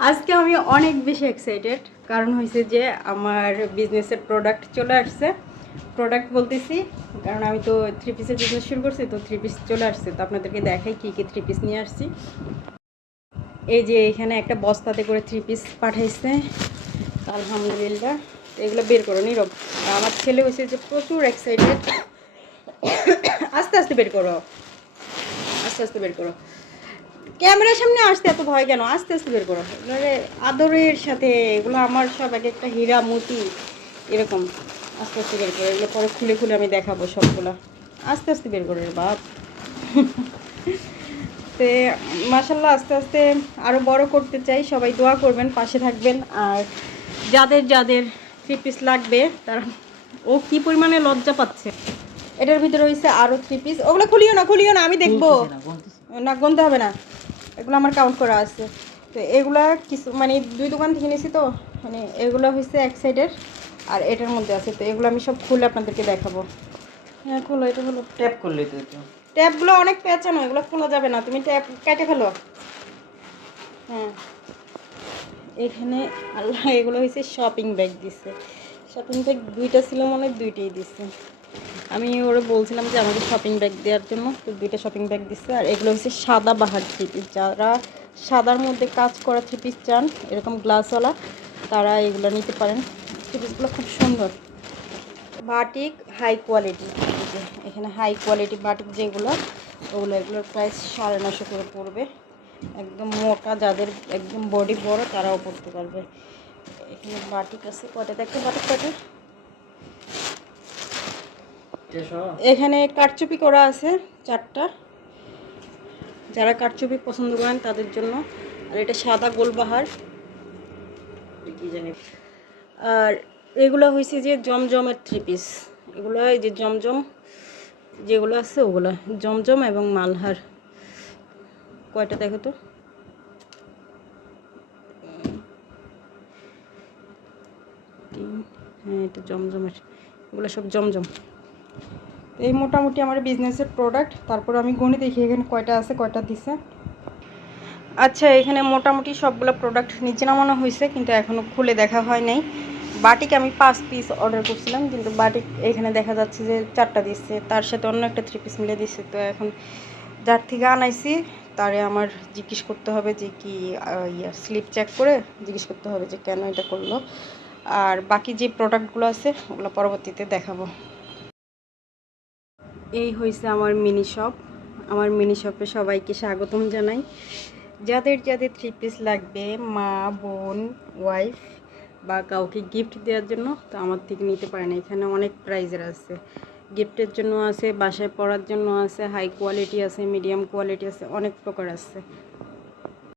আজকে আমি অনেক বেশি এক্সাইটেড, কারণ হয়েছে যে আমার বিজনেসের প্রোডাক্ট চলে আসছে। প্রোডাক্ট বলতেছি কারণ আমি তো 3 পিসের বিজনেস শুরু করছি, তো 3 পিস চলে আসছে। তো আপনাদেরকে দেখাই কী কী 3 পিস নিয়ে আসছি। এই যে এখানে একটা বস্তাতে করে 3 পিস পাঠাইছে, আলহামদুলিল্লাহ। এগুলো বের করো নীরব। আমার ছেলে হয়েছে যে প্রচুর এক্সাইটেড। আস্তে আস্তে বের করো, আস্তে আস্তে বের করো। ক্যামেরার সামনে আসতে এত ভয় কেন? আস্তে আস্তে বের করো। এবারে আদরের সাথে এগুলো আমার সব এক একটা হীরা মতি এরকম। আস্তে আস্তে বের করো, এগুলো পরে খুলে খুলে আমি দেখাবো সবগুলো। আস্তে আস্তে বের করো বাপ। তো মাশাল্লাহ আস্তে আস্তে আরও বড় করতে চাই, সবাই দোয়া করবেন, পাশে থাকবেন। আর যাদের যাদের 3 পিস লাগবে তারা, ও কি পরিমাণে লজ্জা পাচ্ছে। এটার ভিতরে হয়েছে আরও 3 পিস। ওগুলো খুলিও না, খুলিও না, আমি দেখবো না, গুনতে হবে না, এগুলো আমার কাউন্ট করা আছে। তো এগুলা কিছু মানে 2 দোকান থেকে নিয়েছি, তো মানে এগুলো হয়েছে এক সাইডের আর এটার মধ্যে আছে। তো এগুলো আমি সব খুলে আপনাদেরকে দেখাবো। হ্যাঁ খোলো, এটা হলো ট্যাপ করলে তো ট্যাপগুলো অনেক পেঁচানো, এগুলো খোলা যাবে না, তুমি ট্যাপ কেটে ফেলো। হ্যাঁ এখানে আল্লাহ, এগুলো হয়েছে শপিং ব্যাগ দিচ্ছে। শপিং ব্যাগ 2টা ছিল মনে হয়, 2টেই দিচ্ছে। আমি ওরা বলছিলাম যে আমাকে শপিং ব্যাগ দেওয়ার জন্য, তো 2টা শপিং ব্যাগ দিচ্ছে। আর এগুলো হচ্ছে সাদা বাহার 3 পিস। যারা সাদার মধ্যে কাজ করা 3 পিস চান এরকম গ্লাসওয়ালা, তারা এগুলো নিতে পারেন। 3 পিসগুলো খুব সুন্দর, বাটিক হাই কোয়ালিটি। এখানে হাই কোয়ালিটি বাটিক যেগুলো, ওগুলো এগুলোর প্রাইস 950 করে পড়বে। একদম মোটা, যাদের একদম বডি বড় তারাও পড়তে পারবে। এখানে বাটিক আছে কয়টা, দেখো বাটিক কয়টা। এখানে কারচুপি করা আছে 4টা, যারা কারচুপি পছন্দ করেন তাদের জন্য। আর এটা সাদা গোলবাহার কি জানি। আর এগুলো হয়েছে যে জমজমের 3 পিস। এগুলো এই যে জমজম যেগুলো আছে ওগুলো জমজম এবং মালহার। কয়টা দেখো তো, হ্যাঁ এটা জমজমের, এগুলো সব জমজম। এই মোটামুটি আমার বিজনেসের প্রোডাক্ট। তারপর আমি গণিত দেখি এখানে কয়টা আছে, কয়টা দিছে। আচ্ছা এখানে মোটামুটি সবগুলো প্রোডাক্ট নিচে নামানো হয়েছে, কিন্তু এখনও খুলে দেখা হয় নাই। বাটিক আমি 5 পিস অর্ডার করছিলাম, কিন্তু বাটিক এখানে দেখা যাচ্ছে যে 4টা দিচ্ছে, তার সাথে অন্য একটা 3 পিস মিলে দিচ্ছে। তো এখন যার থেকে আনাইছি তারে আমার জিজ্ঞেস করতে হবে যে কি স্লিপ চেক করে জিজ্ঞেস করতে হবে যে কেন এটা করলো। আর বাকি যে প্রোডাক্টগুলো আছে ওগুলো পরবর্তীতে দেখাবো। এই হয়েছে আমার মিনি শপ। আমার মিনি শপে সবাইকে স্বাগতম জানাই। যাদের যাদের 3 পিস লাগবে, মা বোন ওয়াইফ বা কাউকে গিফট দেওয়ার জন্য, তো আমার থেকে নিতে পারেন। এখানে অনেক প্রাইজের আছে, গিফটের জন্য আছে, বাসায় পরার জন্য আছে, হাই কোয়ালিটি আছে, মিডিয়াম কোয়ালিটি আছে, অনেক প্রকার আছে।